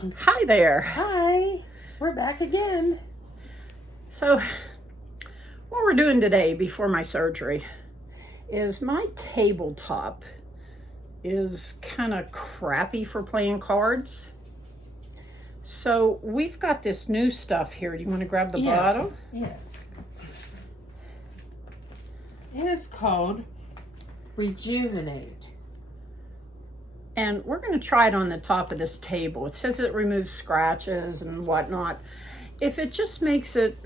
Hi there. Hi, we're back again. So, what we're doing today before my surgery is my tabletop is kind of crappy for playing cards. So, we've got this new stuff here. Do you want to grab the bottle? Yes. It is called Rejuvenate. And we're going to try it on the top of this table. It says it removes scratches and whatnot. If it just makes it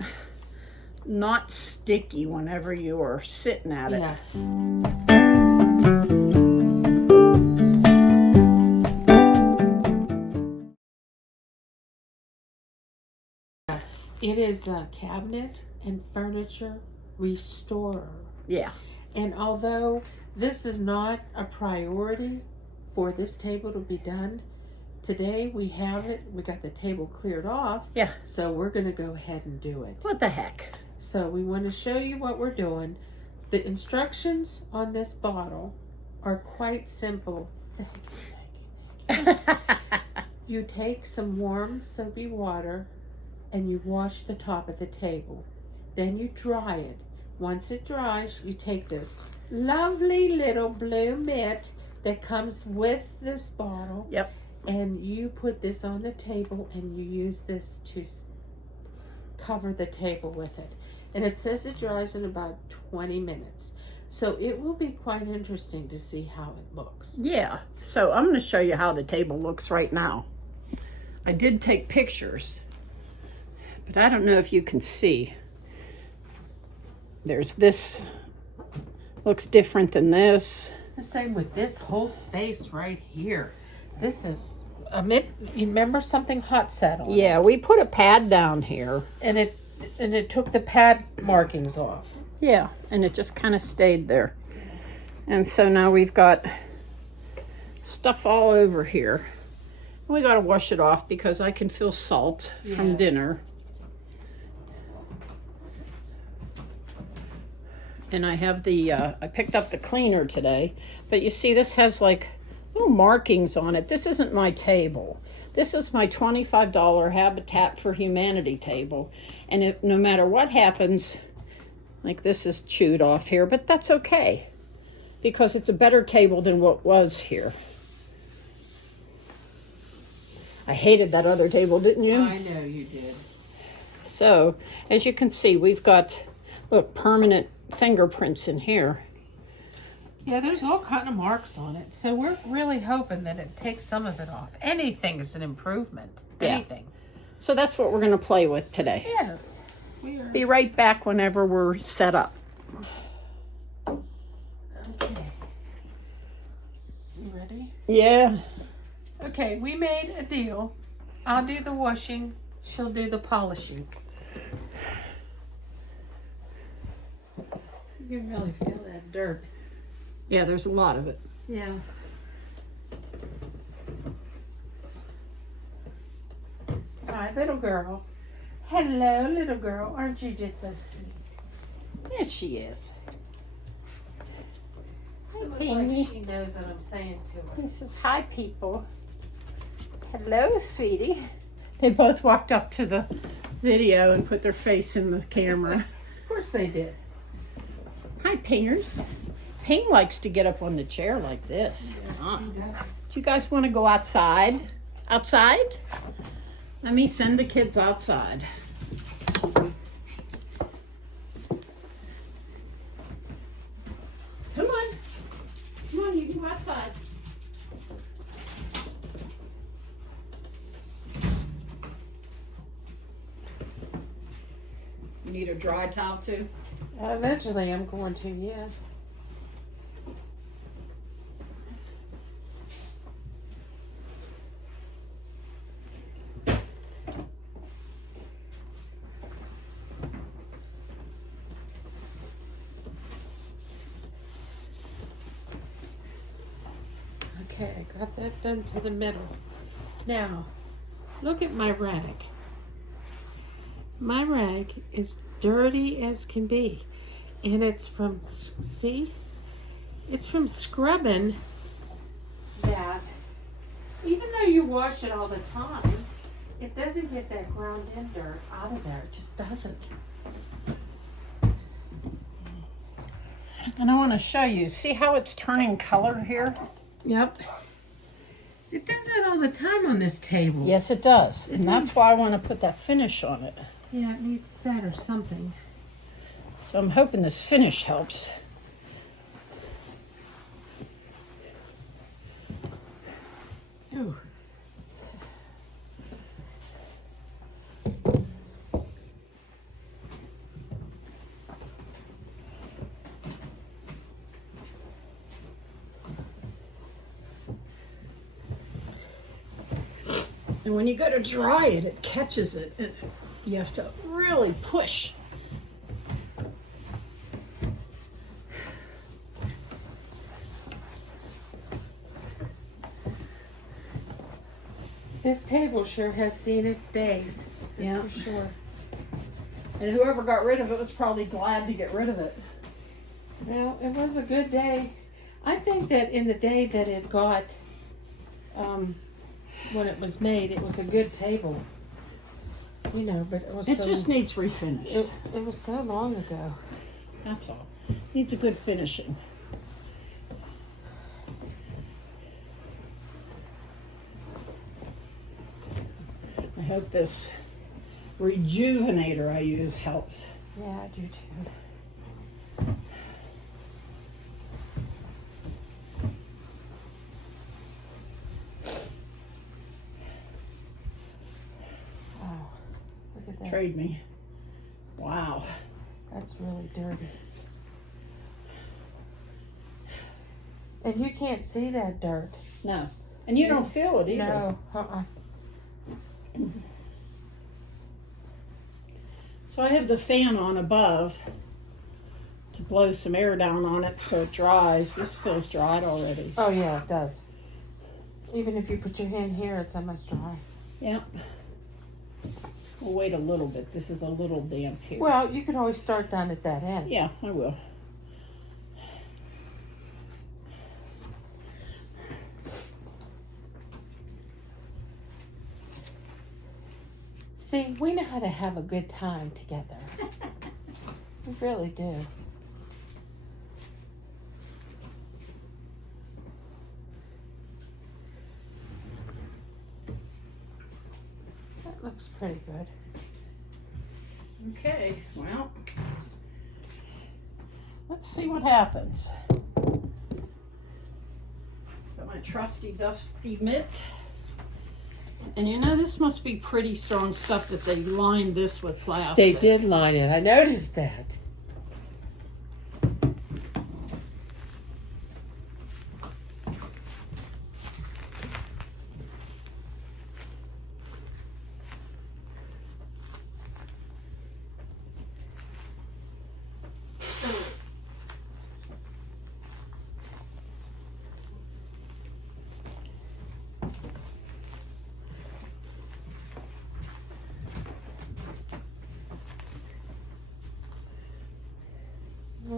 not sticky whenever you are sitting at it. Yeah. It is a cabinet and furniture restorer. Yeah. And although this is not a priority for this table to be done, today we have it. We got the table cleared off. Yeah. So we're going to go ahead and do it. What the heck? So we want to show you what we're doing. The instructions on this bottle are quite simple. Thank you. You take some warm soapy water and you wash the top of the table. Then you dry it. Once it dries, you take this lovely little blue mitt that comes with this bottle. Yep. And you put this on the table and you use this to cover the table with it. And it says it dries in about 20 minutes. So it will be quite interesting to see how it looks. Yeah. So I'm going to show you how the table looks right now. I did take pictures, but I don't know if you can see. There's this, looks different than this. The same with this whole space right here. This is you remember something hot sat on? Yeah, we put a pad down here. And it took the pad markings off. Yeah, and it just kind of stayed there. And so now we've got stuff all over here. We got to wash it off because I can feel salt from dinner. And I have I picked up the cleaner today, but you see this has like little markings on it. This isn't my table. This is my $25 Habitat for Humanity table. And no matter what happens, like this is chewed off here, but that's okay because it's a better table than what was here. I hated that other table, didn't you? I know you did. So, as you can see, we've got, look, permanent fingerprints in here. Yeah, there's all kind of marks on it. So we're really hoping that it takes some of it off. Anything is an improvement. Yeah. Anything. So that's what we're going to play with today. Yes. We are. Be right back whenever we're set up. Okay. You ready? Yeah. Okay, we made a deal. I'll do the washing. She'll do the polishing. You can really feel that dirt. Yeah, there's a lot of it. Yeah. Hi, little girl. Hello, little girl. Aren't you just so sweet? Yes, she is. It looks Amy. like she knows what I'm saying to her. He says, hi, people. Hello, sweetie. They both walked up to the video and put their face in the camera. Of course they did. Hi, Pingers. Ping likes to get up on the chair like this. Yes, Huh. he does. Do you guys want to go outside? Outside? Let me send the kids outside. Come on. Come on, you can go outside. You need a dry towel too? Eventually I'm going to, yeah. Okay, I got that done to the middle. Now, look at my rag. My rag is dirty as can be. And it's from, see? It's from scrubbing that. Even though though you wash it all the time, it doesn't get that ground in dirt out of there. It just doesn't. And I want to show you. See how it's turning color here? Yep. It does that all the time on this table. Yes, it does. And that's why I want to put that finish on it. Yeah, it needs set or something. So I'm hoping this finish helps. Ooh. And when you go to dry it, it catches it. And you have to really push. This table sure has seen its days. That's Yeah. for sure. And whoever got rid of it was probably glad to get rid of it. Well, it was a good day. I think that in the day that it got, when it was made, it was a good table. You know, but it was It so, just needs refinished. it was so long ago. That's all. Needs a good finishing. I hope this rejuvenator I use helps. Yeah, I do too. Oh, look at that. Trade me. Wow. That's really dirty. And you can't see that dirt. No. And you don't feel it either. No. Uh-uh. So I have the fan on above to blow some air down on it so it dries. This feels dried already. Oh, yeah, it does. Even if you put your hand here, it's almost dry. Yep. We'll wait a little bit. This is a little damp here. Well, you could always start down at that end. Yeah, I will. See, we know how to have a good time together. We really do. That looks pretty good. Okay, well, let's see what happens. Got my trusty dusty mitt. And you know, this must be pretty strong stuff that they lined this with plastic. They did line it. I noticed that.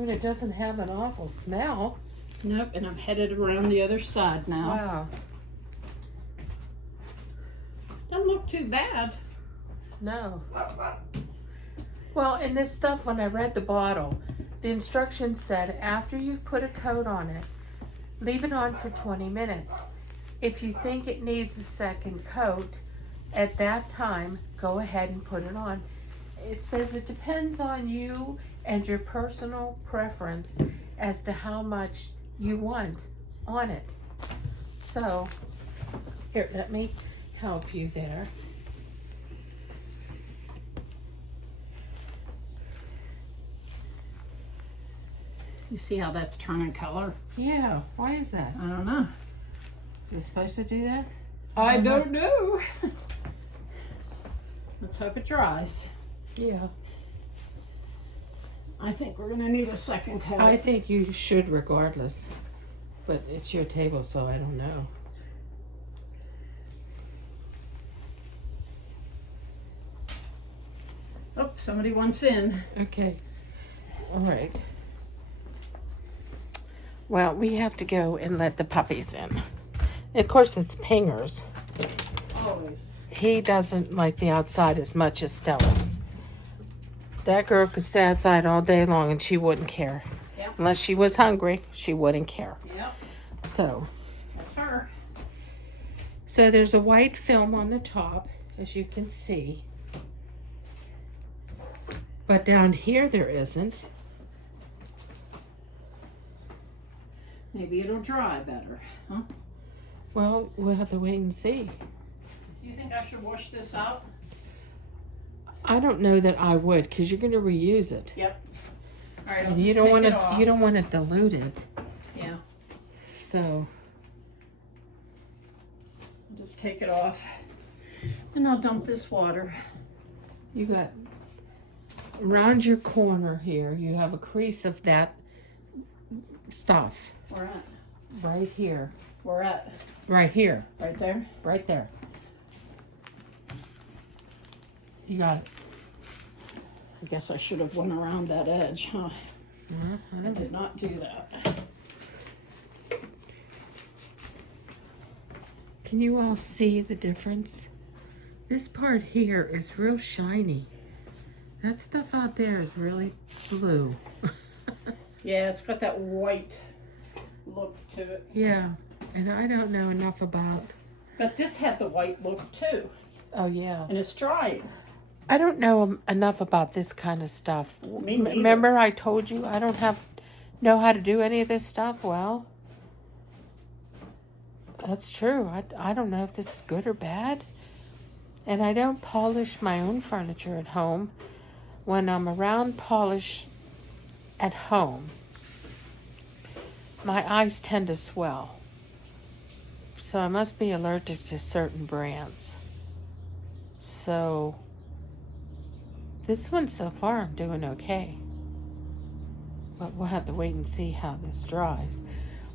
And it doesn't have an awful smell. Nope, and I'm headed around the other side now. Wow. Doesn't look too bad. No. Well, in this stuff, when I read the bottle, the instructions said after you've put a coat on it, leave it on for 20 minutes. If you think it needs a second coat, at that time, go ahead and put it on. It says it depends on you and your personal preference as to how much you want on it. So, here, let me help you there. You see how that's turning color? Yeah, why is that? I don't know. Is it supposed to do that? I don't know. Let's hope it dries. Yeah. I think we're gonna need a second coat. I think you should regardless. But it's your table, so I don't know. Oh, somebody wants in. Okay. All right. Well, we have to go and let the puppies in. Of course, it's Pingers. Always. He doesn't like the outside as much as Stella. That girl could stay outside all day long and she wouldn't care. Yep. Unless she was hungry, she wouldn't care. Yep. So, That's her. so there's a white film on the top, as you can see. But down here there isn't. Maybe it'll dry better, huh? Well, we'll have to wait and see. Do you think I should wash this out? I don't know that I would, because you're going to reuse it. Yep. All right, I'll And just you don't take want it to. off. You don't want to dilute it. Yeah. So I'll just take it off. And I'll dump this water. you got around your corner here. You have a crease of that stuff Where at? right here, Where at? right here, Right there? right there. You got it. I guess I should have went around that edge, huh? I did not do that. Can you all see the difference? This part here is real shiny. That stuff out there is really blue. Yeah, it's got that white look to it. Yeah, and I don't know enough about. But this had the white look too. Oh yeah. And it's drying. I don't know enough about this kind of stuff. Me neither. Remember I told you I don't know how to do any of this stuff? Well, that's true. I don't know if this is good or bad. And I don't polish my own furniture at home. When I'm around polish at home, my eyes tend to swell. So I must be allergic to certain brands. So this one so far I'm doing okay. But we'll have to wait and see how this dries.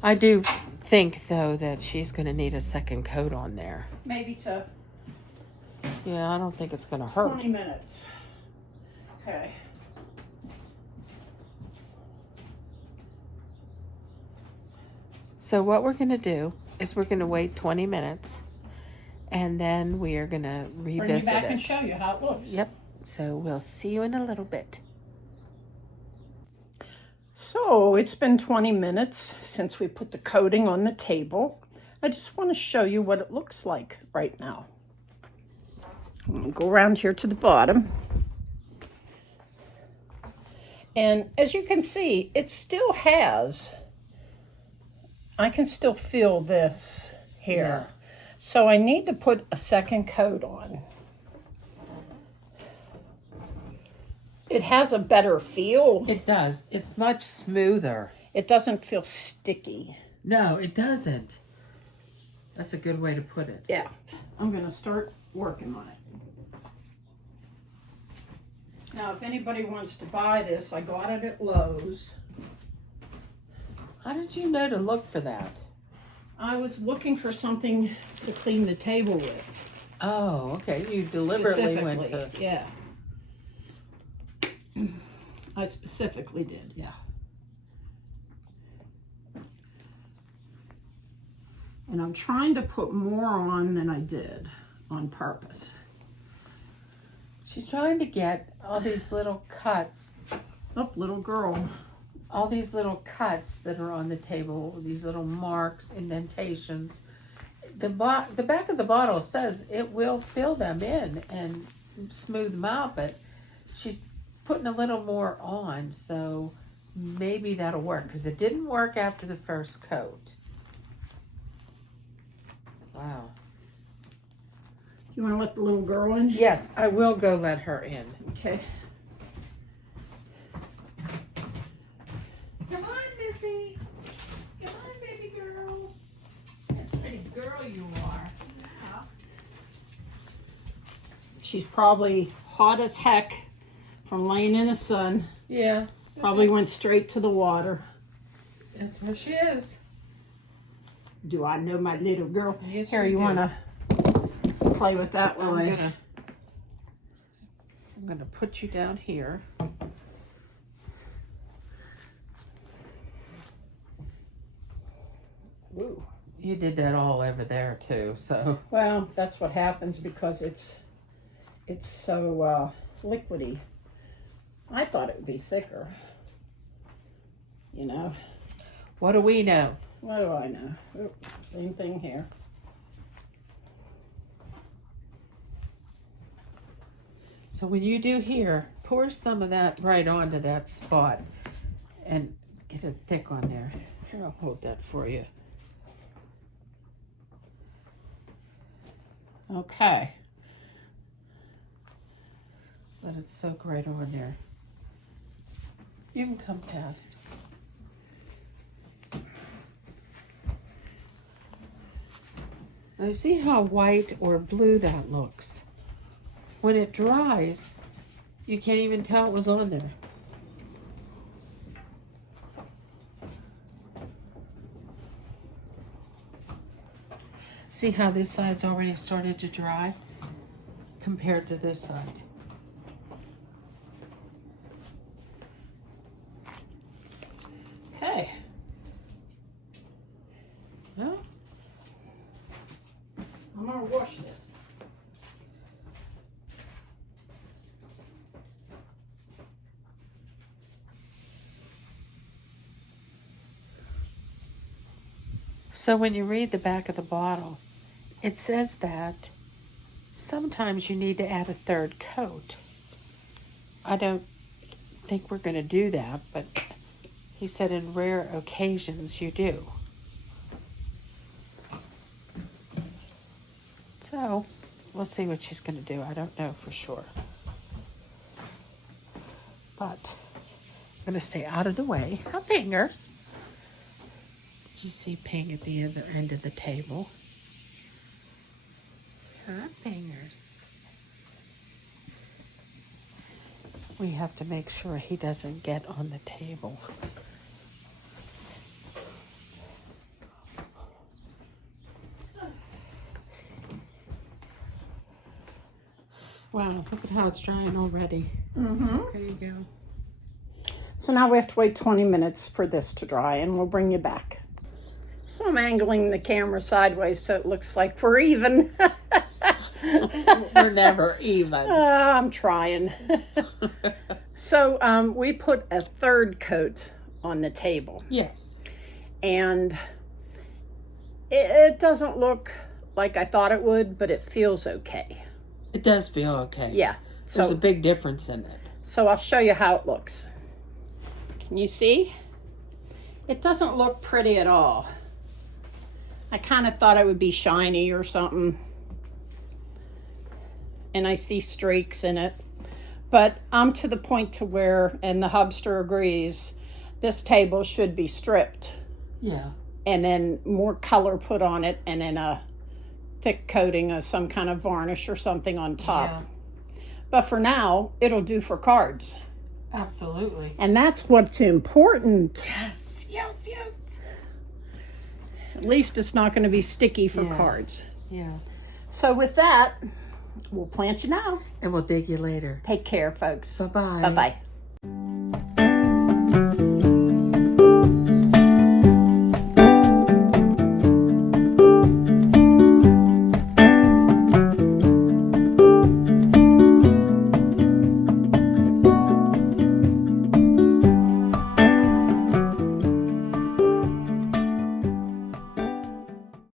I do think though that she's going to need a second coat on there. Maybe so. Yeah, I don't think it's going to hurt. 20 minutes. Okay. So what we're going to do is we're going to wait 20 minutes and then we are going to Bring you revisit back it. and show you how it looks. Yep. So we'll see you in a little bit. So it's been 20 minutes since we put the coating on the table. I just want to show you what it looks like right now. I'm going to go around here to the bottom. And as you can see, it still has, I can still feel this here. Yeah. So I need to put a second coat on. It has a better feel. It does. It's much smoother. It doesn't feel sticky. No, it doesn't. That's a good way to put it. Yeah. I'm going to start working on it. Now, if anybody wants to buy this, I got it at Lowe's. How did you know to look for that? I was looking for something to clean the table with. Oh, okay. You deliberately went to... Specifically, yeah. I specifically did, yeah. And I'm trying to put more on than I did on purpose. She's trying to get all these little cuts, Oh, little girl. all these little cuts that are on the table, these little marks, indentations. The back of the bottle says it will fill them in and smooth them out, but she's putting a little more on, so maybe that'll work, because it didn't work after the first coat. Wow. You want to let the little girl in? Yes, I will go let her in. Okay. Come on, Missy. Come on, baby girl. That's a pretty girl you are. She's probably hot as heck from laying in the sun. Yeah. Probably went straight to the water. That's where she is. Do I know my little girl? Yes, Here, you you do. want to play with that while I'm gonna put you down here. Ooh. You did that all over there too, so. Well, that's what happens because it's so liquidy. I thought it would be thicker. You know. What do we know? What do I know? Oop, same thing here. So when you do here, pour some of that right onto that spot and get it thick on there. Here, I'll hold that for you. Okay. Let it soak right on there. You can come past. Now see how white or blue that looks? When it dries, you can't even tell it was on there. See how this side's already started to dry compared to this side? Okay. Well, I'm gonna wash this. so when you read the back of the bottle, it says that sometimes you need to add a third coat. I don't think we're going to do that, but he said in rare occasions you do. So we'll see what she's going to do. I don't know for sure. But I'm going to stay out of the way. Hi, Pingers. Did you see Ping at the end of the table? Hi, Pingers. We have to make sure he doesn't get on the table. Wow, look at how it's drying already. Mm-hmm. There you go. So now we have to wait 20 minutes for this to dry and we'll bring you back. So I'm angling the camera sideways so it looks like we're even. We're never even. I'm trying. So we put a third coat on the table. Yes. And it doesn't look like I thought it would, but it feels okay. It does feel okay. Yeah. There's So, a big difference in it. so I'll show you how it looks. Can you see? It doesn't look pretty at all. I kind of thought it would be shiny or something. And I see streaks in it. But I'm to the point to where, and the hubster agrees, this table should be stripped. Yeah. And then more color put on it, and then a thick coating of some kind of varnish or something on top. Yeah. But for now, it'll do for cards. Absolutely. And that's what's important. Yes, yes, yes. At least it's not going to be sticky for Yeah. cards. Yeah. So with that, we'll plant you now. And we'll dig you later. Take care, folks. Bye-bye. Bye-bye.